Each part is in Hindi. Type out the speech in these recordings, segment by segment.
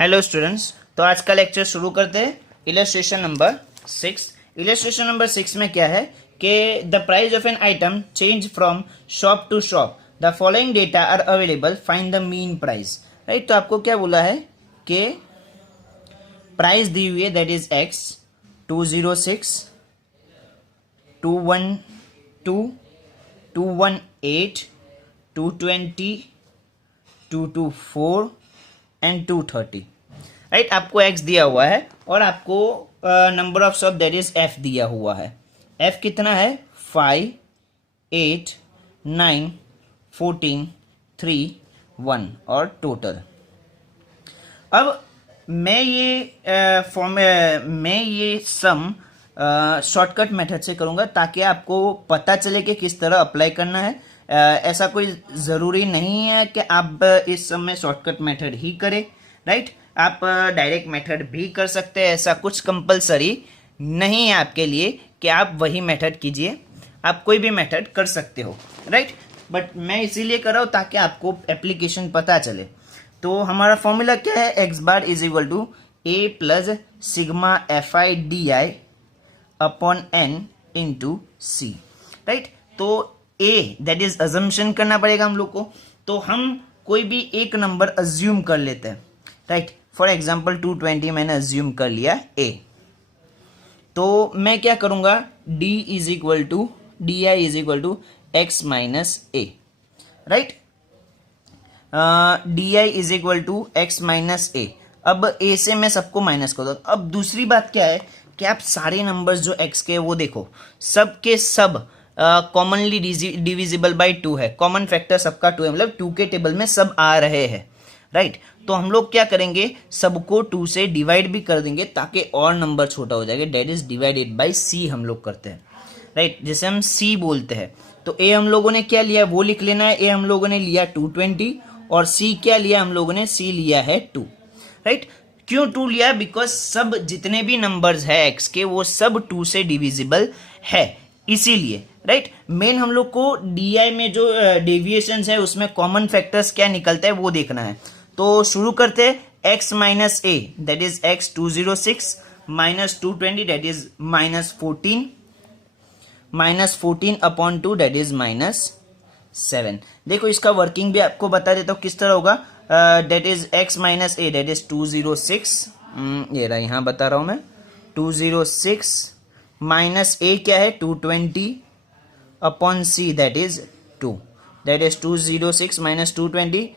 हेलो स्टूडेंट्स, तो आज का लेक्चर शुरू करते हैं। Illustration number 6। इलस्ट्रेशन नंबर 6 में क्या है कि the price of an item change from shop to shop, the following data are available, find the mean price. Right, तो आपको क्या बोला है कि प्राइस दी हुई है, that is x 206, 212, 218, 220, 224 and 230। Right, आपको एक्स दिया हुआ है और आपको number of shop that is F दिया हुआ है। एफ कितना है? 5, 8, 9, 14, 3, 1 और टोटल। अब मैं ये सम शॉर्टकट मेथड से करूंगा ताकि आपको पता चले कि किस तरह अप्लाई करना है। ऐसा कोई ज़रूरी नहीं है कि आप इस सम में शॉर्टकट मेथड ही करें। राइट, आप डायरेक्ट मेथड भी कर सकते हैं। ऐसा कुछ कंपलसरी नहीं है आपके लिए कि आप वही मेथड कीजिए, आप कोई भी मेथड कर सकते हो। राइट, बट मैं इसीलिए कर रहा हूँ ताकि आपको एप्लीकेशन पता चले। तो हमारा फॉर्मूला क्या है? X bar is equal to A plus sigma F I D I upon N into C. Right, तो ए दैट इज अजम्पशन करना पड़ेगा हम लोग को। तो हम कोई भी एक नंबर अज्यूम कर लेते हैं। राइट, फॉर एग्जाम्पल 220 मैंने अज्यूम कर लिया ए। तो मैं क्या करूंगा? D is equal to D I is equal to X minus A. Right, D I is equal to X minus A. अब ए से मैं सबको माइनस कर दो। अब दूसरी बात क्या है कि आप सारे नंबर्स जो एक्स के वो देखो, सब के सब कॉमनली डिविजिबल बाय 2 है। कॉमन फैक्टर सबका 2 है, मतलब 2 के टेबल में सब आ रहे हैं। राइट, तो हम लोग क्या करेंगे? सबको 2 से डिवाइड भी कर देंगे ताकि और नंबर छोटा हो जाएगा। डेट इज डिवाइडेड बाय सी हम लोग करते हैं। राइट, जैसे हम सी बोलते हैं तो ए हम लोगों ने क्या लिया वो लिख लेना है। ए हम लोगों ने लिया 220 और सी क्या लिया हम लोगों ने? सी लिया है 2। राइट, क्यों 2 लिया? बिकॉज सब जितने भी नंबर्स है एक्स के वो सब 2 से डिविजिबल है, इसीलिए। राइट, मेन हम लोग को डी आई में जो डेविएशंस है उसमें कॉमन फैक्टर्स क्या निकलता है वो देखना है। तो शुरू करते हैं। X minus A that is x 206 minus 220 that is minus 14 upon 2 that is -7। देखो इसका वर्किंग भी आपको बता देता हूँ किस तरह होगा। That is x minus A that is 206, ये रहा यहाँ बता रहा हूँ मैं। 206 माइनस ए क्या है? 220 upon see that is 2। That is 206 minus 220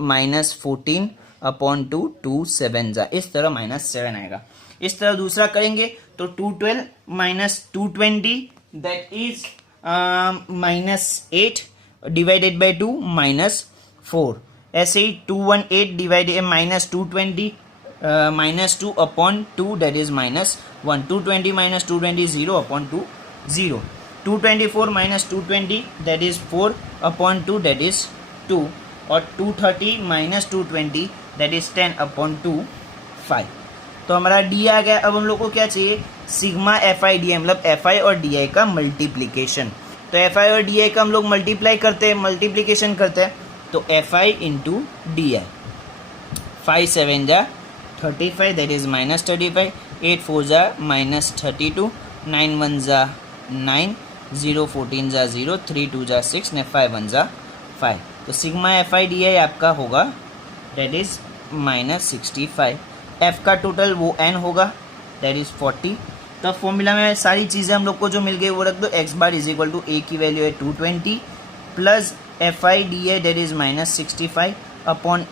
minus 14 upon 2, 2 7 जा, इस तरह -7 आएगा। इस तरह दूसरा करेंगे तो 212 minus 220 that is -8 divided by 2 -4। ऐसे ही 218 divided minus 220 -2 upon 2 that is -1। 220 minus 220 0 upon 2 0। 224 minus 220 that is 4 upon 2 that is 2। और 230 माइनस 220 दैट इज 10 अपॉन 2 5। तो हमारा डी आ गया। अब हम लोग को क्या चाहिए? सिग्मा एफ आई डी आई, मतलब एफ आई और डी आई का मल्टीप्लीकेशन। तो एफ आई और डी आई का हम लोग मल्टीप्लाई करते हैं, मल्टीप्लीकेशन करते हैं। तो F I into D I, 5 7 जा 35 दैट इज -35, 8 4 जा -32, 9 1 जा 9, 0 14 जा 0, 3 2 जा 6 ने 5 1 जा 5। तो सिग्मा एफ आई डी आई आपका होगा दैट इज -65। एफ का टोटल वो एन होगा दैट इज 40। तो फॉर्मूला में सारी चीज़ें हम लोग को जो मिल गई वो रख दो। X bar is equal to A की वैल्यू है 220 plus F I D I that is -65 upon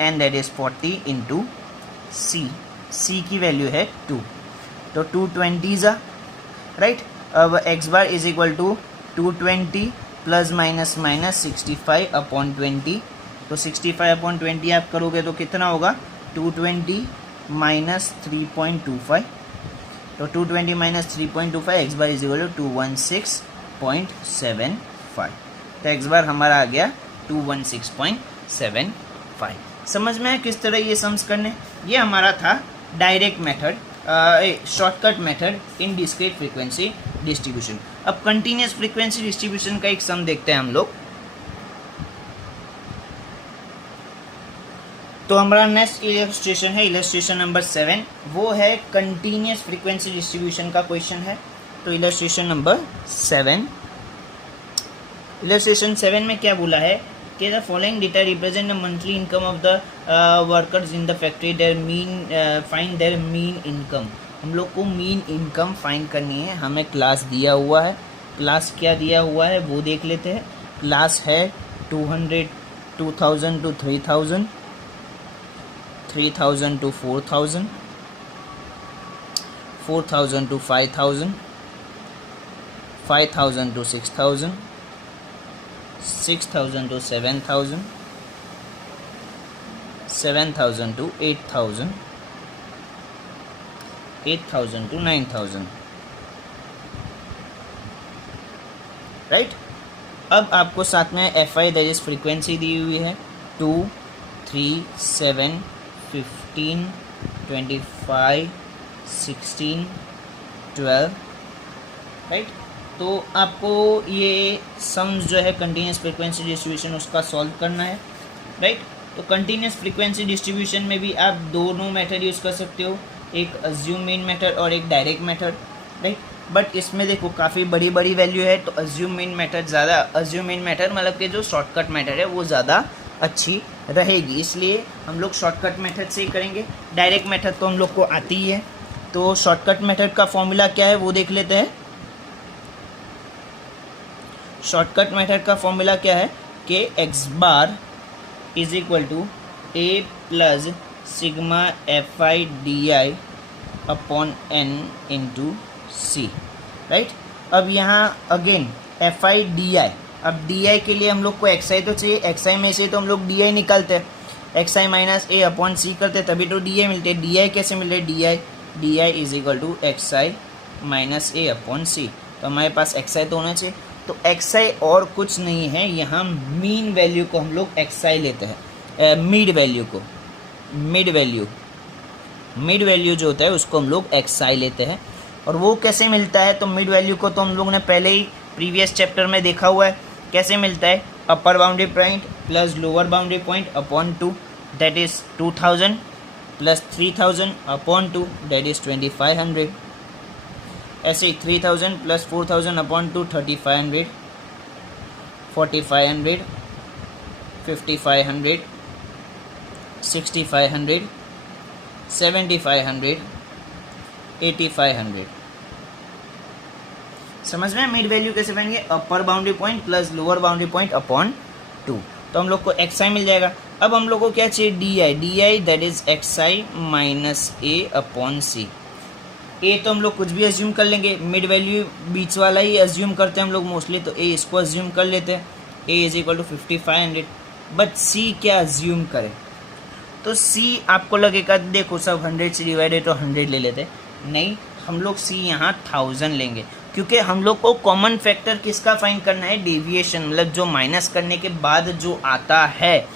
N that is 40 into C की वैल्यू है 2। तो 220 जा। राइट, अब X bar is equal to 220 plus minus 65 upon 20। तो 65 अपॉन 20 आप करोगे तो कितना होगा? 220 माइनस 3.25। तो 220 minus 3.25 X bar is equal to 216.75। तो एक्स बार हमारा आ गया 216.75। समझ में है किस तरह ये सम्स करने? ये हमारा था direct method, shortcut method in discrete frequency distribution. अब कंटिन्यूस फ्रीक्वेंसी डिस्ट्रीब्यूशन का एक सम देखते हैं हम लोग। तो हमारा नेक्स्ट इलस्ट्रेशन है इलस्ट्रेशन नंबर 7, वो है कंटिन्यूस फ्रीक्वेंसी डिस्ट्रीब्यूशन का क्वेश्चन है। तो इलस्ट्रेशन नंबर 7, इलस्ट्रेशन 7 में क्या बोला है कि the following data represent the monthly income of the workers in the factory, there mean find there mean income. हम लोग को मीन इनकम फाइंड करनी है। हमें क्लास दिया हुआ है, क्लास क्या दिया हुआ है वो देख लेते हैं। क्लास है 200 2000 to 3000, 3000 to 4000, 4000 to 5000, 5000 to 6000, 6000 to 7000, 7000 to 8000, 8000 to 9000, right. अब आपको साथ में F I that is frequency दी हुई है 2, 3, 7, 15, 25, 16, 12, राइट। तो आपको ये सम्स जो है कंटिन्यूस फ्रीक्वेंसी डिस्ट्रीब्यूशन उसका सॉल्व करना है, राइट। तो कंटिन्यूस फ्रीक्वेंसी डिस्ट्रीब्यूशन में भी आप दोनों मेथड यूज़ कर सकते हो, एक अज्यूम मीन मेथड और एक डायरेक्ट मेथड, राइट। बट इसमें देखो काफ़ी बड़ी बड़ी वैल्यू है तो अज्यूम मीन मेथड ज़्यादा, अज्यूम मीन मेथड मतलब कि जो शॉर्टकट मेथड है वो ज़्यादा अच्छी रहेगी, इसलिए हम लोग शॉर्टकट मेथड से ही करेंगे। डायरेक्ट मेथड तो हम लोग को आती ही है। तो शॉर्टकट मेथड का फॉर्मूला क्या है वो देख लेते हैं। शॉर्टकट मेथड का फॉर्मूला क्या है कि X bar is equal to A plus sigma F I D I upon N into C, right. अब यहाँ again F I D I, अब डी आई के लिए हम लोग को एक्स आई तो चाहिए, एक्स आई में से तो हम लोग डी आई निकालते हैं, x I minus A upon सी करते तभी तो डी आई मिलते हैं। डी आई कैसे मिले, D I is equal to X I minus A upon C. तो हमारे पास एक्स आई तो होना चाहिए। तो एक्स आई और कुछ नहीं है, यहाँ मीन वैल्यू को हम लोग एक्स आई लेते हैं, मिड वैल्यू को, मिड वैल्यू जो होता है उसको हम लोग एक्स आई लेते हैं। और वो कैसे मिलता है, तो मिड वैल्यू को तो हम लोग ने पहले ही प्रीवियस चैप्टर में देखा हुआ है। कैसे मिलता है, अपर boundary point plus lower boundary point upon 2 that is 2000 plus 3000 upon 2 that is 2500। ऐसे ही 3000 प्लस 4000 अपॉन 2 3500, 4500, 5500, 6500, 7500, 8500। समझ में मिड वैल्यू कैसे पाएंगे, अपर boundary point plus lower boundary point upon 2। तो हम लोग को एक्स आई मिल जाएगा। अब हम लोग को क्या चाहिए, D I that is X I minus A upon C. ए तो हम लोग कुछ भी अज्यूम कर लेंगे, मिड वैल्यू बीच वाला ही अज्यूम करते हैं हम लोग मोस्टली, तो ए इसको अज्यूम कर लेते हैं, ए इज इक्वल टू 5500। बट सी क्या अज्यूम करें, तो सी आपको लगेगा देखो सब 100 से डिवाइडेड तो 100 ले लेते, नहीं हम लोग सी यहाँ 1000 लेंगे, क्योंकि हम लोग को कॉमन फैक्टर किसका फाइंड करना है, डेविएशन, मतलब जो माइनस करने के बाद जो आता है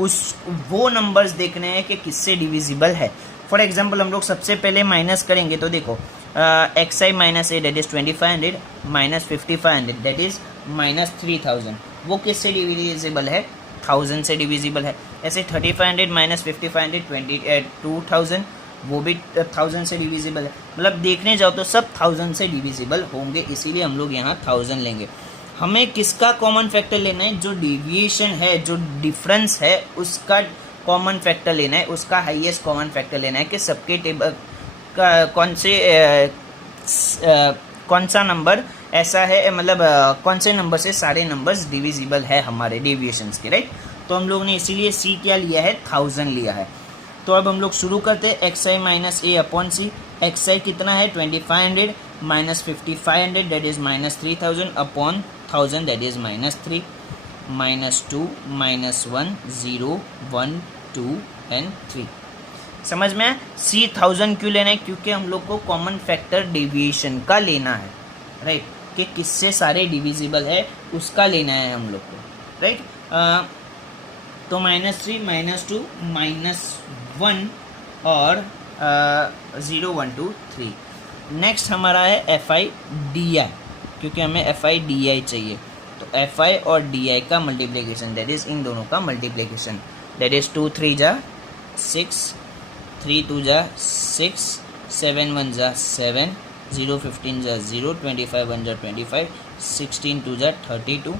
उस वो नंबर्स देखने हैं कि किससे डिविजिबल है। फॉर एग्जांपल हम लोग सबसे पहले माइनस करेंगे तो देखो x I minus A that is 2500 minus 5500 that is minus 3000, वो किससे डिविजिबल है, 1000 से डिविजिबल है। ऐसे 3500 माइनस 5500 2000, वो भी 1000 से डिविजिबल है। मतलब देखने जाओ तो सब 1000 से डिविजिबल होंगे, इसीलिए हम लोग यहाँ 1000 लेंगे। हमें किसका कॉमन फैक्टर लेना है, जो डेविएशन है, जो डिफरेंस है उसका कॉमन फैक्टर लेना है, उसका हाईएस्ट कॉमन फैक्टर लेना है कि सबके टेबल का कौन सा नंबर ऐसा है, मतलब कौन से नंबर से सारे नंबर्स डिविजिबल है हमारे डेविएशंस के, राइट। तो हम लोग ने इसीलिए सी क्या लिया है, 1000 लिया है। तो अब हम लोग शुरू करते हैं, x I minus A upon C. X आई कितना है 2500 minus 5500 that is minus 3000 upon 1000 that is minus 3 minus 2 minus 1 0 1 2 and 3। समझ में, सी 1000 क्यों लेना है, क्योंकि हम लोग को कॉमन फैक्टर डेविएशन का लेना है, राइट, कि किससे सारे डिविजिबल है उसका लेना है हम लोग को, राइट। तो माइनस 3 माइनस 2 माइनस 1 और 0 1 2 3। नेक्स्ट हमारा है एफ आई डी आई, क्योंकि हमें एफ आई डी आई चाहिए। तो एफ आई और डी आई का मल्टीप्लिकेशन दैट इज इन दोनों का मल्टीप्लिकेशन दैट इज 2 3 जा 6, 3 2 जा 6, 7 1 जा 7, 0 15 जा 0, 25 1 जा 25, 16 2 जा 32,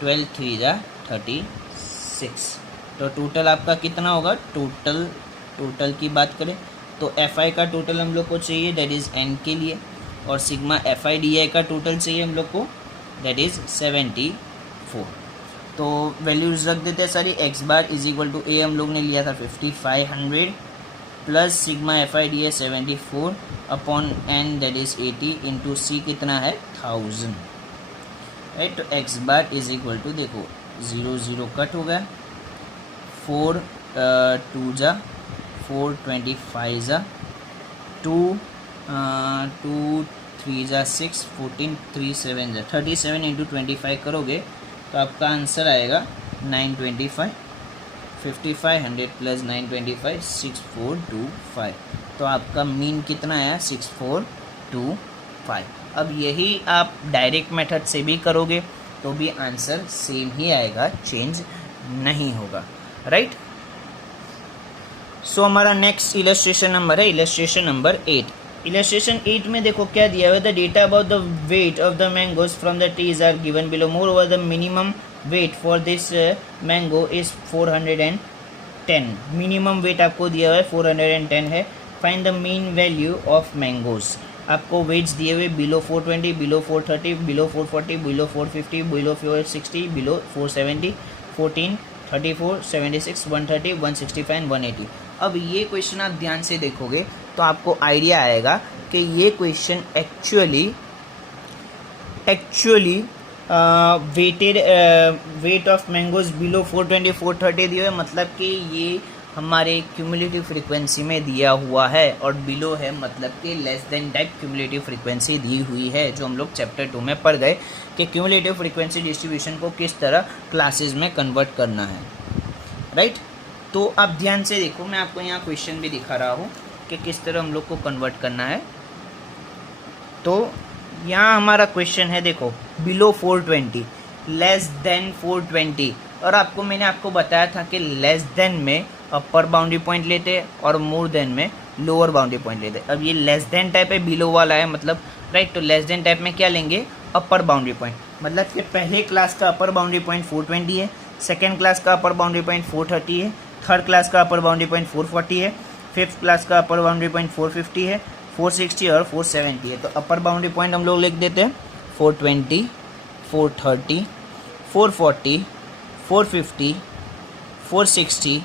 12 3 जा 36। तो टोटल आपका कितना होगा? टोटल की बात करें तो एफ आई का टोटल हम लोग को चाहिए, दैट इज़ एन के लिए, और सिग्मा एफ आई डी आई का टोटल चाहिए हम लोग को, दैट इज़ 74। तो वैल्यूज़ रख देते हैं सारी। X bar is equal to A हम लोग ने लिया था 5500 plus sigma F I D है 74 upon N that is 80 into C कितना है 1000, राइट। तो X bar is equal to देखो 0 0 कट हो गया, 4 2 जा 4 25 जा 2 2 3 जा 6 14 3 7 जा 37 इंटू 25 करोगे तो आपका आंसर आएगा 925, 5500 प्लस 925 6425। तो आपका मीन कितना आया? 6425। अब यही आप डायरेक्ट मेथड से भी करोगे तो भी आंसर सेम ही आएगा, चेंज नहीं होगा, राइट। सो हमारा नेक्स्ट इलस्ट्रेशन नंबर है इलस्ट्रेशन नंबर 8। इलस्ट्रेशन 8 में देखो क्या दिया हुआ है, the data about the weight of the mangoes from the trees are given below, moreover the minimum weight for this mango is 410। Minimum weight आपको दिया हुआ है 410 है। Find the mean value of mangoes. आपको वेट्स दिए हुए below 420, below 430, below 440, below 450, below 460, below 470, 14, 34, 76, 130, 165 and 180। अब ये क्वेश्चन आप ध्यान से देखोगे तो आपको आइडिया आएगा कि ये question actually weighted weight of mangoes below 420 430 दिए हुए, मतलब कि ये हमारे क्यूमुलेटिव फ्रीक्वेंसी में दिया हुआ है, और बिलो है मतलब कि less than type cumulative frequency दी हुई है, जो हम लोग चैप्टर 2 में पढ़ गए कि क्यूमुलेटिव फ्रीक्वेंसी डिस्ट्रीब्यूशन को किस तरह क्लासेस में कन्वर्ट करना है, राइट। तो आप ध्यान से देखो, मैं आपको यहाँ क्वेश्चन भी दिखा रहा हूँ कि किस तरह हम लोग को कन्वर्ट करना है। तो यहाँ हमारा क्वेश्चन है, देखो बिलो 420, लेस देन 420, और मैंने आपको बताया था कि लेस देन में अपर बाउंड्री पॉइंट लेते हैं और मोर देन में लोअर बाउंड्री पॉइंट लेते हैं। अब ये लेस देन टाइप है, बिलो वाला है मतलब, राइट। तो लेस देन टाइप में क्या लेंगे? अपर बाउंड्री पॉइंट, मतलब कि पहले क्लास का अपर बाउंड्री पॉइंट 420 है, सेकेंड क्लास का अपर बाउंड्री पॉइंट 430 है, थर्ड क्लास का अपर बाउंड्री पॉइंट 440 है, फिफ्थ क्लास का अपर बाउंड्री पॉइंट 450 है, 460 और 470 है। तो अपर बाउंड्री पॉइंट हम लोग लिख देते हैं 420, 430, 440, 450, 460,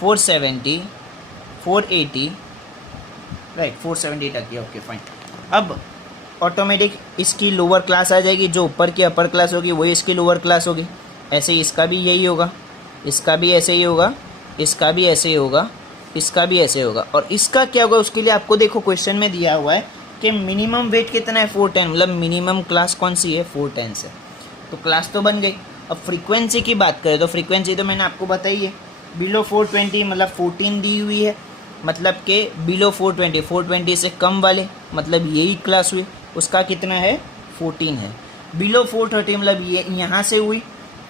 470, 480, राइट, 470 तक है, ओके फाइन। अब ऑटोमेटिक इसकी लोअर क्लास आ जाएगी, जो ऊपर की अपर क्लास होगी वही इसकी लोअर क्लास होगी। ऐसे ही इसका भी यही होगा, इसका भी ऐसे ही होगा, इसका भी ऐसे ही होगा, इसका भी ऐसे होगा। और इसका क्या होगा, उसके लिए आपको देखो क्वेश्चन में दिया हुआ है कि मिनिमम वेट कितना है 410, मतलब मिनिमम क्लास कौन सी है 410 से, तो क्लास तो बन गई। अब फ्रीक्वेंसी की बात करें तो फ्रीक्वेंसी तो मैंने आपको बताई है, बिलो 420 मतलब 14 दी हुई है, मतलब कि बिलो 420, 420 से कम वाले मतलब यही क्लास हुई, उसका कितना है 14 है। बिलो 430 मतलब ये यहाँ से हुई,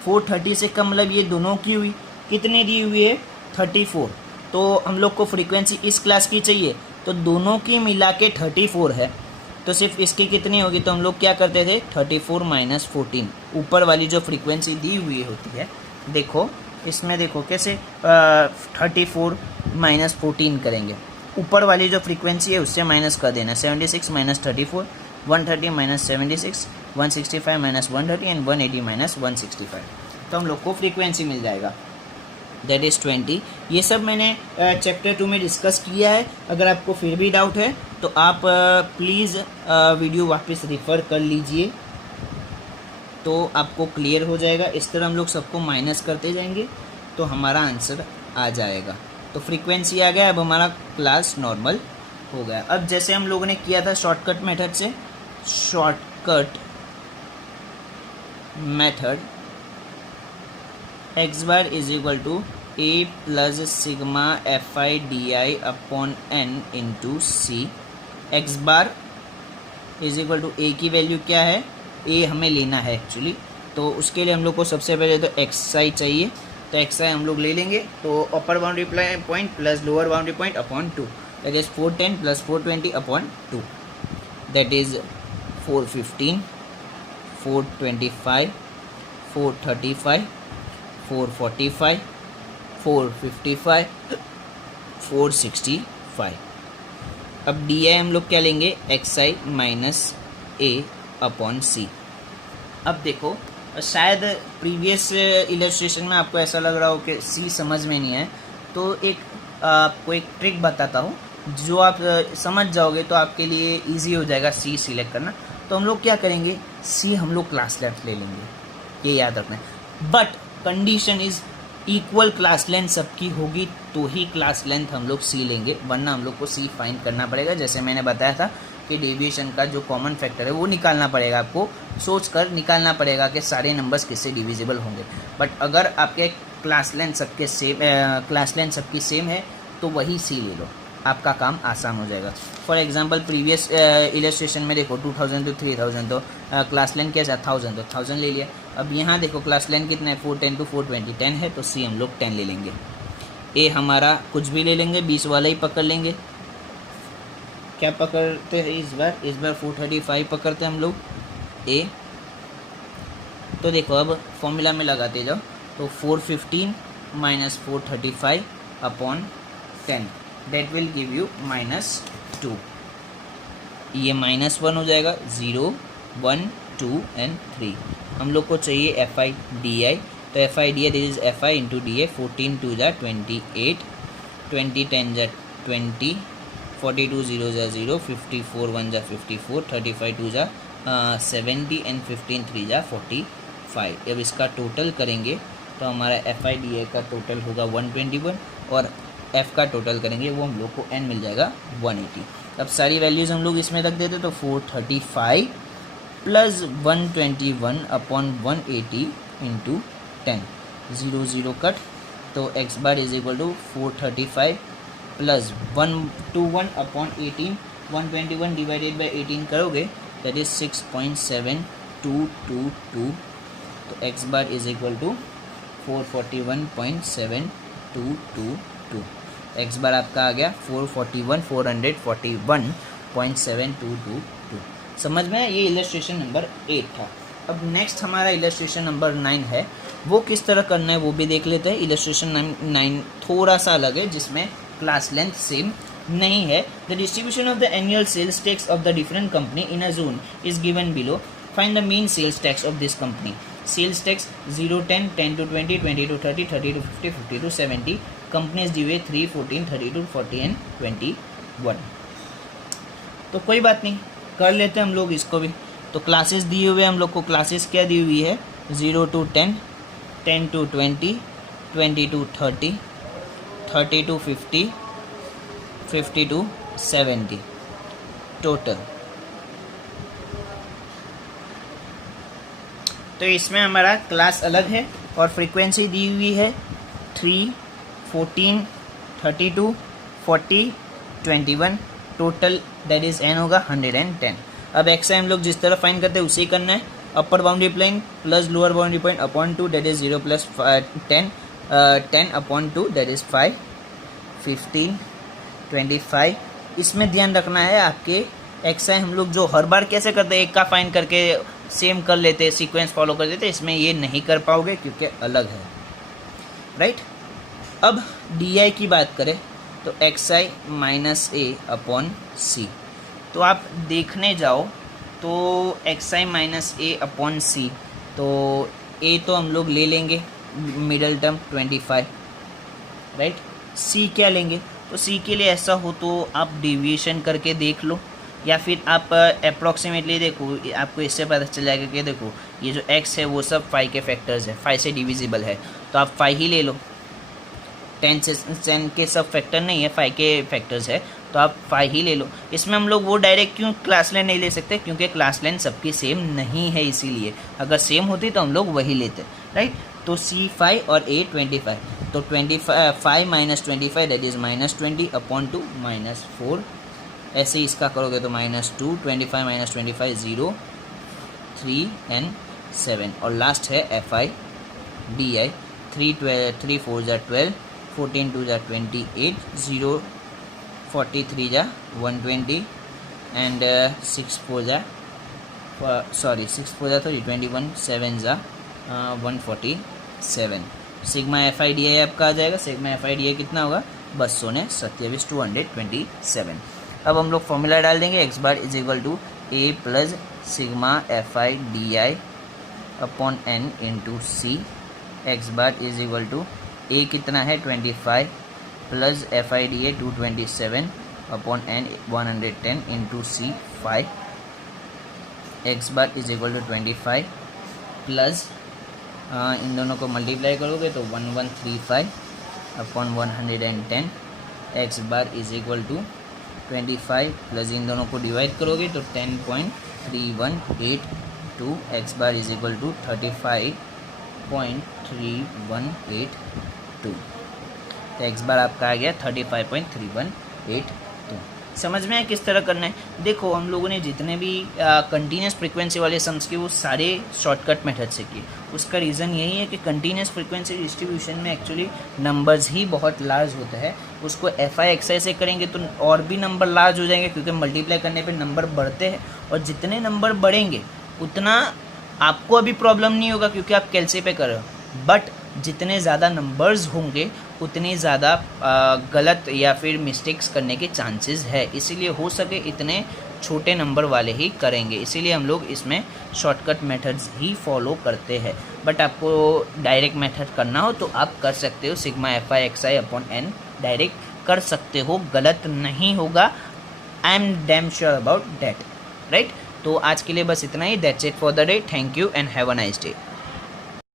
430 से कम मतलब ये दोनों की हुई, कितने दी हुई है 34। तो हम लोग को फ्रीक्वेंसी इस क्लास की चाहिए, तो दोनों की मिला के 34 है, तो सिर्फ इसकी कितनी होगी, तो हम लोग क्या करते थे 34 माइनस 14, ऊपर वाली जो फ्रीक्वेंसी दी हुई होती है, देखो इसमें देखो कैसे 34 माइनस 14 करेंगे, ऊपर वाली जो फ्रीक्वेंसी है उससे माइनस कर देना, 76 minus 34, 130 minus 76, 165 minus 130 and 180 minus 165, तो हम लोग को फ्रीक्वेंसी मिल जाएगा, दैट इज़ 20। ये सब मैंने चैप्टर 2 में डिस्कस किया है। अगर आपको फिर भी डाउट है तो आप प्लीज़ वीडियो वापस रिफ़र कर लीजिए, तो आपको क्लियर हो जाएगा। इस तरह हम लोग सबको माइनस करते जाएंगे तो हमारा आंसर आ जाएगा। तो फ्रीक्वेंसी आ गया, अब हमारा क्लास नॉर्मल हो गया। अब जैसे हम लोगों ने किया था शॉर्टकट मेथड से, shortcut method X bar is equal to A plus sigma F I D I upon N into C. X bar is equal to A की वैल्यू क्या है, ए हमें लेना है एक्चुअली, तो उसके लिए हम लोग को सबसे पहले तो एक्स आई चाहिए, तो एक्स आई हम लोग ले लेंगे, तो अपर boundary point plus lower boundary point upon 2, that is 410 plus 420 upon 2, that is 415, 425, 435, 445, 455, 465। अब डी आई हम लोग क्या लेंगे, x I minus A upon सी। अब देखो, शायद प्रीवियस इलस्ट्रेशन में आपको ऐसा लग रहा हो कि सी समझ में नहीं है, तो आपको एक ट्रिक बताता हूँ, जो आप समझ जाओगे तो आपके लिए इजी हो जाएगा सी सिलेक्ट करना। तो हम लोग क्या करेंगे, सी हम लोग क्लास लेंथ ले लेंगे, ये याद रखना है, but condition is equal class length सबकी होगी तो ही क्लास लेंथ हम लोग सी लेंगे, वरना हम लोग को सी फाइंड करना पड़ेगा। जैसे मैंने बताया था कि डेविएशन का जो कॉमन फैक्टर है वो निकालना पड़ेगा, आपको सोच कर निकालना पड़ेगा कि सारे नंबर्स किससे डिविजिबल होंगे। बट अगर आपके क्लास लेंथ सबकी सेम है तो वही सी ले लो, आपका काम आसान हो जाएगा। फॉर एग्जांपल प्रीवियस इलस्ट्रेशन में देखो 2000 to 3000, तो क्लास लेंथ क्या है 1000, तो 1000 ले लिया। अब यहाँ देखो क्लास लेंथ कितना है 410 to 420, 10 है, तो सी हम लोग 10 ले लेंगे। ए हमारा कुछ भी ले लेंगे, 20 वाला ही पकड़ लेंगे। क्या पकड़ते हैं इस बार 435 पकड़ते हैं हम लोग ए। तो देखो अब फॉर्मूला में लगाते जाओ, तो 415 minus 435 upon 10, that will give you -2। ये -1 हो जाएगा, 0, 1, 2 एंड 3। हम लोग को चाहिए एफ आई डी आई, तो F I D I this is F I into D A. 14 2 जा 28, 20 10 जा 20, 42 0 जा 0, 54 1 जा 54, 35 2 जा 70 एंड 15 3 जा 45। अब इसका टोटल करेंगे तो हमारा एफ आई डी ए का टोटल होगा 121, और एफ का टोटल करेंगे वो हम लोग को एन मिल जाएगा 180। अब सारी वैल्यूज़ हम लोग इसमें रख देते, तो 435 प्लस 121 अपॉन 180 इंटू 10, 0 0 कट, तो X bar is equal to 435 plus 121 upon 18, 121 divided by 18 करोगे दैट इज 6.7222, तो X bar is equal to 441.7222। X bar आपका आ गया 441.722। समझ में? ये इलस्ट्रेशन नंबर 8 था। अब नेक्स्ट हमारा इलस्ट्रेशन नंबर 9 है, वो किस तरह करना है वो भी देख लेते हैं। इलस्ट्रेशन 9 थोड़ा सा अलग है, जिसमें क्लास लेंथ सेम नहीं है। The distribution of the annual sales tax of the different company in a zone is given below. Find the mean sales tax of this company. Sales tax 0 10, 10 to 20, 20 to 30, 30 to 50, 50 to 70। Companies दी हुई 3, 14, 32, 40 एंड 21। तो कोई बात नहीं, कर लेते हैं हम लोग इसको भी। तो क्लासेस दिए हुए हम लोग को, क्लासेस क्या दी हुई है 0 to 10, 10 to 20, 20 to 30, 30 to 50, 50 to 70 total. तो इसमें हमारा क्लास अलग है और फ्रीक्वेंसी दी हुई है 3, 14, 32, 40, 21, टोटल दैट इज एन होगा 110। अब एक्स हम लोग जिस तरह फाइंड करते हैं उसे ही करना है। अपर boundary point plus lower boundary point upon 2 that is 0 plus 10, 10 upon 2 that is 5, 15, 25। इसमें ध्यान रखना है आपके एक्स हम लोग जो हर बार कैसे करते हैं, एक का फाइंड करके सेम कर लेते, सीक्वेंस फॉलो कर देते, इसमें ये नहीं कर पाओगे क्योंकि अलग है, राइट। अब डी आई की बात करें तो x I minus A upon C. तो आप देखने जाओ तो x I minus A upon C, तो ए तो हम लोग ले लेंगे मिडल टर्म 25, राइट। सी क्या लेंगे, तो सी के लिए ऐसा हो तो आप डेविएशन करके देख लो, या फिर आप अप्रॉक्सीमेटली देखो, आपको इससे पता चल जाएगा कि देखो ये जो x है वो सब 5 के फैक्टर्स है, 5 से डिविजिबल है, तो आप 5 ही ले लो। 10 के सब फैक्टर नहीं है, 5 के फैक्टर्स है, तो आप 5 ही ले लो। इसमें हम लोग वो डायरेक्ट क्यों क्लास लेंथ नहीं ले सकते, क्योंकि क्लास लेंथ सबकी सेम नहीं है, इसीलिए। अगर सेम होती तो हम लोग वही लेते, राइट। तो C 5 और A 25, तो 5 माइनस 25 दैट इज -20 अपॉन 2 -4। ऐसे ही इसका करोगे तो -2, 25 माइनस 25 0, 3 एंड 7, और लास्ट है एफ आई डी आई 3 4 जा 12, 14 2 जा 28, 0 43 जा 120 एंड 6 4 जा 21, 7 जा 147. सिग्मा एफ आई डी आई आपका आ जाएगा. सिग्मा एफ आई डी आई कितना होगा? 227, 227. अब हम लोग फॉर्मूला डाल देंगे. X bar is equal to A plus sigma F I D I upon N into C. X bar is equal to A कितना है 25 plus F I D I 227 upon N 110 into C 5. X bar is equal to 25 plus इन दोनों को मल्टीप्लाई करोगे तो 1135 अपॉन 110. X bar is equal to 25 plus इन दोनों को डिवाइड करोगे तो 10.3182. X bar is equal to 35.3182. तो एक्स बार आपका आ गया 35.3182. समझ में आया किस तरह करना है? देखो हम लोगों ने जितने भी कंटिन्यूस फ्रीक्वेंसी वाले सम्स किए वो सारे शॉर्टकट मेथड से किए. उसका रीज़न यही है कि कंटिन्यूस फ्रीक्वेंसी डिस्ट्रीब्यूशन में एक्चुअली नंबर्स ही बहुत लार्ज होता है. उसको एफ आई एक्स आई से करेंगे तो और भी नंबर लार्ज हो जाएंगे क्योंकि मल्टीप्लाई करने पे नंबर बढ़ते हैं और जितने नंबर बढ़ेंगे उतना आपको अभी प्रॉब्लम नहीं होगा क्योंकि आप कैलसी पे कर रहे हो. बट जितने ज़्यादा नंबर्स होंगे उतनी ज़्यादा गलत या फिर मिस्टेक्स करने के चांसेस है. इसीलिए हो सके इतने छोटे नंबर वाले ही करेंगे. इसीलिए हम लोग इसमें शॉर्टकट मेथड्स ही फॉलो करते हैं. बट आपको डायरेक्ट मेथड करना हो तो आप कर सकते हो. Sigma F I X I upon N direct कर सकते हो, गलत नहीं होगा. I am damn sure about that, right. तो आज के लिए बस इतना ही. That's it for the day. Thank you and have a nice day.